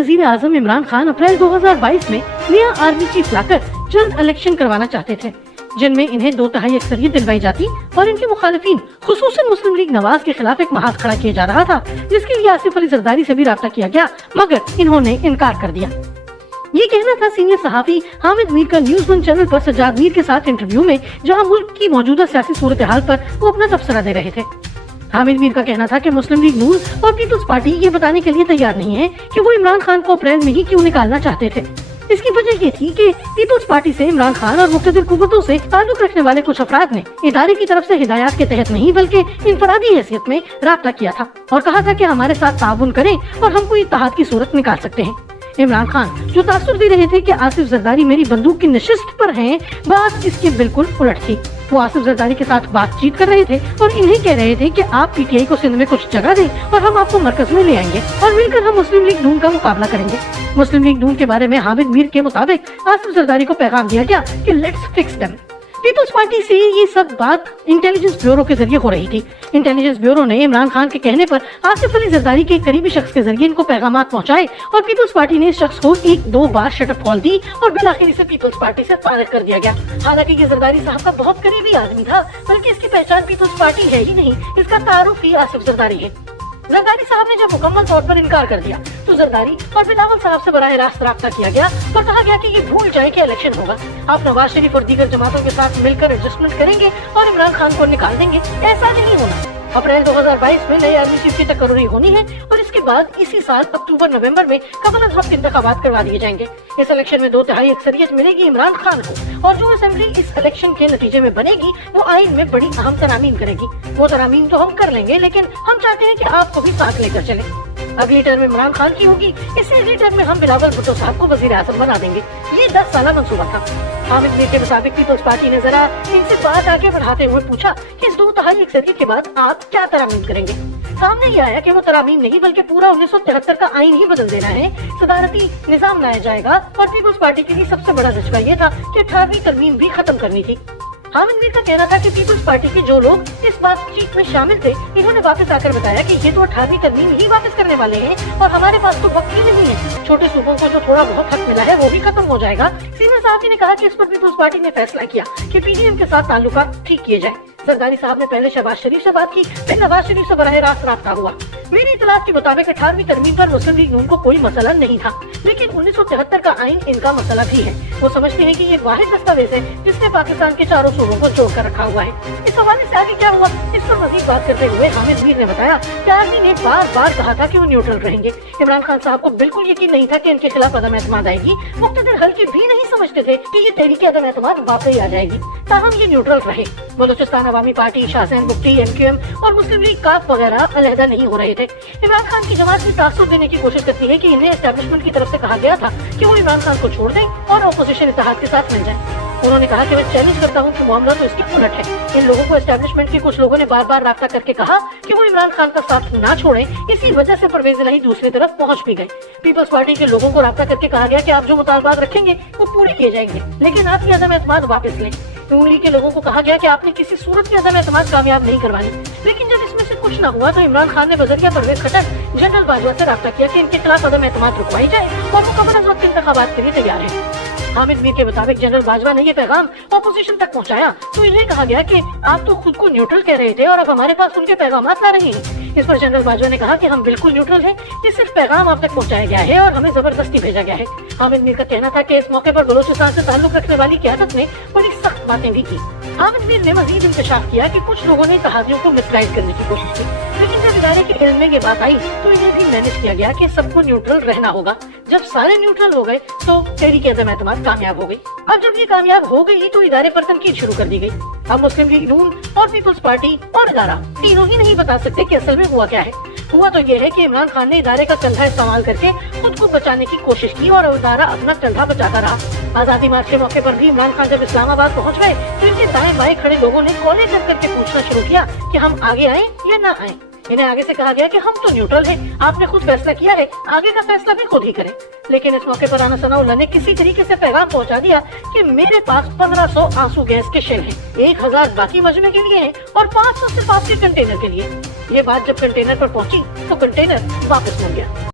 वजीर आजम इमरान खान अप्रैल 2022 में नया आर्मी चीफ लाकर जल्द इलेक्शन करवाना चाहते थे, जिनमें इन्हें 2/3 अक्सरियत दिलवाई जाती और इनके मुखालिफिन खुसूसन मुस्लिम लीग नवाज के खिलाफ एक महाज खड़ा किया जा रहा था, जिसके लिए आसिफ अली जरदारी से भी राब्ता किया गया, मगर इन्होंने इनकार कर दिया। ये कहना था सीनियर सहाफी हामिद मीर का न्यूज़ वन चैनल पर सज्जाद मीर के साथ इंटरव्यू में, जहां मुल्क की मौजूदा सियासी सूरत हाल पर वो अपना तबसरा दे रहे थे। हामिद मीर का कहना था कि मुस्लिम लीग नून और पीपल्स पार्टी ये बताने के लिए तैयार नहीं है कि वो इमरान खान को अप्रैल में ही क्यों निकालना चाहते थे। इसकी वजह ये थी कि पीपल्स पार्टी से इमरान खान और मुख्तलिफ कुव्वतों से ताल्लुक रखने वाले कुछ अफराद ने इदारे की तरफ से हिदायत के तहत नहीं बल्कि इनफरादी हैसियत में राब्ता किया था और कहा था कि हमारे साथ ताउन करें और हम कोई इत्तेहाद की सूरत निकाल सकते हैं। इमरान खान जो तासुर दे रहे थे कि आसिफ जरदारी मेरी बंदूक की नशिस्त पर हैं, बात इसके बिल्कुल उलट थी। वो आसिफ जरदारी के साथ बातचीत कर रहे थे और इन्हें कह रहे थे कि आप पीटीआई को सिंध में कुछ जगह दें और हम आपको मरकज में ले आएंगे और मिलकर हम मुस्लिम लीग नून का मुकाबला करेंगे। मुस्लिम लीग नून के बारे में हामिद मीर के मुताबिक आसिफ जरदारी को पैगाम दिया गया कि let's fix them. Peoples Party से ये सब बात इंटेलिजेंस ब्यूरो के जरिए हो रही थी। इंटेलिजेंस ब्यूरो ने इमरान खान के कहने पर आसिफ अली जरदारी के करीबी शख्स के जरिए इनको पैगामात पहुंचाए और पीपल्स पार्टी ने इस शख्स को 1-2 बार शटअप कॉल दी और बिलाखिर इसे पीपल्स पार्टी से फारिग कर दिया गया। हालांकि ये जरदारी साहब का बहुत करीबी आदमी था, बल्कि इसकी पहचान पीपल्स पार्टी है ही नहीं, इसका तारुफ ही आसिफ जरदारी है। जरदारी साहब ने जब मुकम्मल तौर पर इनकार कर दिया तो जरदारी और बिलावल साहब से बराह रास्त राब्ता किया गया और कहा गया कि ये भूल जाए कि इलेक्शन होगा, आप नवाज शरीफ और दीगर जमातों के साथ मिलकर एडजस्टमेंट करेंगे और इमरान खान को निकाल देंगे। ऐसा नहीं होना। अप्रैल 2022 में नई आर्मी चीफ की तकर्री होनी है और इसके बाद इसी साल अक्टूबर-नवंबर में कबल अज़ वक्त इंतखाबात करवा दिए जाएंगे। इस इलेक्शन में 2/3 अक्सरियत मिलेगी इमरान खान को और जो असेंबली इस इलेक्शन के नतीजे में बनेगी वो आइन में बड़ी अहम तरामीम करेगी। वो तरामीम तो हम कर लेंगे, लेकिन हम चाहते हैं कि आपको भी साथ लेकर चलें। अगली टर्म इमरान खान की होगी, इससे अगली टर्म में हम बिलावल भुट्टो साहब को वजीर आज़म बना देंगे। ये 10 साल मंसूबा था। हामिद मीर के मुताबिक पीपल्स पार्टी ने जरा इनसे बात आगे बढ़ाते हुए पूछा कि इस 2/3 अक्सरियत के बाद आप क्या तरामीम करेंगे। सामने ये आया कि वो तरामीम नहीं बल्कि पूरा 1973 का आइन ही बदल देना है, सदारती निजाम लाया जाएगा और पीपल्स पार्टी के लिए सबसे बड़ा झटका ये था कि 18वीं तरमीम भी खत्म करनी थी। हामिद मीर का कहना था कि पीपल्स पार्टी के जो लोग इस बातचीत में शामिल थे, इन्होंने वापस आकर बताया कि ये तो 18वीं तरमीम ही वापस करने वाले हैं और हमारे पास तो वक्त ही नहीं है। छोटे सूबों को जो थोड़ा बहुत हक मिला है वो भी खत्म हो जाएगा। सीनियर साहब ने कहा कि इस पर पीपल्स पार्टी ने फैसला किया कि पीडीएम के साथ ताल्लुकात ठीक किए जाए। जरदारी साहब ने पहले शहबाज शरीफ से बात की, फिर नवाज शरीफ से बराह रास्त राब्ता हुआ। मेरी इतलात के मुताबिक 18वीं तरमीम पर मुस्लिम लीग नून को कोई मसला नहीं था, लेकिन 1973 का आइन इनका मसला भी है। वो समझते हैं कि ये वाहिद दस्तावेज है जिसने पाकिस्तान के चारों सूबों को जोड़ कर रखा हुआ है। इस हवाले से आगे क्या हुआ, इस पर मजीद बात करते हुए हामिद मीर ने बताया कि आर्मी ने बार बार कहा था कि वो न्यूट्रल रहेंगे। इमरान खान साहब को बिल्कुल यकीन नहीं था कि इनके खिलाफ अदम एतमाद आएगी। मुख्तदिर हल्के भी नहीं समझते थे कि ये तहरीक अदम एतमाद वाकई आ जाएगी, ताहम ये न्यूट्रल रहे। बलूचिस्तान अवामी पार्टी, शाहजहान बुट्टी, एमक्यूएम और मुस्लिम लीग काफ वगैरह अलहदा नहीं हो रहे थे। इमरान खान की जमात से तासुर देने की कोशिश करती है कि इन्हें एस्टेब्लिशमेंट की तरफ से कहा गया था कि वो इमरान खान को छोड़ दें और अपोजिशन इत्तेहाद के साथ मिल जाए। उन्होंने कहा कि मैं चैलेंज करता हूं कि मामला तो इसके उलट है। इन लोगों को एस्टेब्लिशमेंट के कुछ लोगों ने बार बार राब्ता करके कहा कि वो इमरान खान का साथ ना छोड़ें, इसी वजह से परवेज इलाही दूसरी तरफ पहुंच भी गए। पीपल्स पार्टी के लोगों को राब्ता करके कहा गया कि आप जो मुतालबात रखेंगे वो पूरे किए जाएंगे, लेकिन आप ये अदम एतमाद वापस लें। नून लीग के लोगों को कहा गया कि आपने किसी सूरत में अदम एतमाद कामयाब नहीं करवानी, लेकिन जब इसमें से कुछ न हुआ तो इमरान खान ने वज़ीर परवेज खट्टर जनरल बाजवा से राब्ता किया कि इनके खिलाफ अदम एतमाद रुकवाई जाए और वो कबल अज़ वक्त इंतखाबात के लिए तैयार है। हामिद मीर के मुताबिक जनरल बाजवा ने ये पैगाम ऑपोजिशन तक पहुंचाया तो इन्हें कहा गया कि आप तो खुद को न्यूट्रल कह रहे थे और अब हमारे पास उनके पैगामात ला रहे हैं। इस पर जनरल बाजवा ने कहा कि हम बिल्कुल न्यूट्रल हैं, ये सिर्फ पैगाम आप तक पहुंचाया गया है और हमें जबरदस्ती भेजा गया है। हामिद मीर का कहना था कि इस मौके पर बलूचिस्तान से ताल्लुक रखने वाली क़यादत ने बड़ी सख्त बातें भी की। हामिद मीर ने मजीद इंकशाफ किया कि कुछ लोगों ने तहाज़ियों को मिसगाइड करने की कोशिश की, लेकिन जब इदारे के इल्म में ये बात आई तो इन्हें भी मैनेज किया गया कि सबको न्यूट्रल रहना होगा। जब सारे न्यूट्रल हो गए तो तहरीक अदम एतमाद कामयाब हो गई। अब जब ये कामयाब हो गई तो इदारे पर तनकीद शुरू कर दी गई। अब मुस्लिम लीग नून और पीपल्स पार्टी और इदारा तीनों ही नहीं बता सकते कि असल में हुआ क्या है। हुआ तो ये है कि इमरान खान ने इदारे का कंधा इस्तेमाल करके खुद को बचाने की कोशिश की और इदारा अपना कंधा बचाता रहा। आजादी मार्च के मौके पर भी इमरान खान जब इस्लामाबाद पहुंच गए तो इनके दाएं बाएं खड़े लोगों ने कॉलें कर करके पूछना शुरू किया कि हम आगे आए या ना आए। इन्हें आगे से कहा गया कि हम तो न्यूट्रल हैं, आपने खुद फैसला किया है, आगे का फैसला भी खुद ही करें। लेकिन इस मौके पर आना सनाउल्लाह ने किसी तरीके से पैगाम पहुंचा दिया कि मेरे पास 1500 आंसू गैस के शेल हैं, 1000 बाकी मजमे के लिए हैं और 500 सिर्फ आपके कंटेनर के लिए। ये बात जब कंटेनर पर पहुंची तो कंटेनर वापस मिल गया।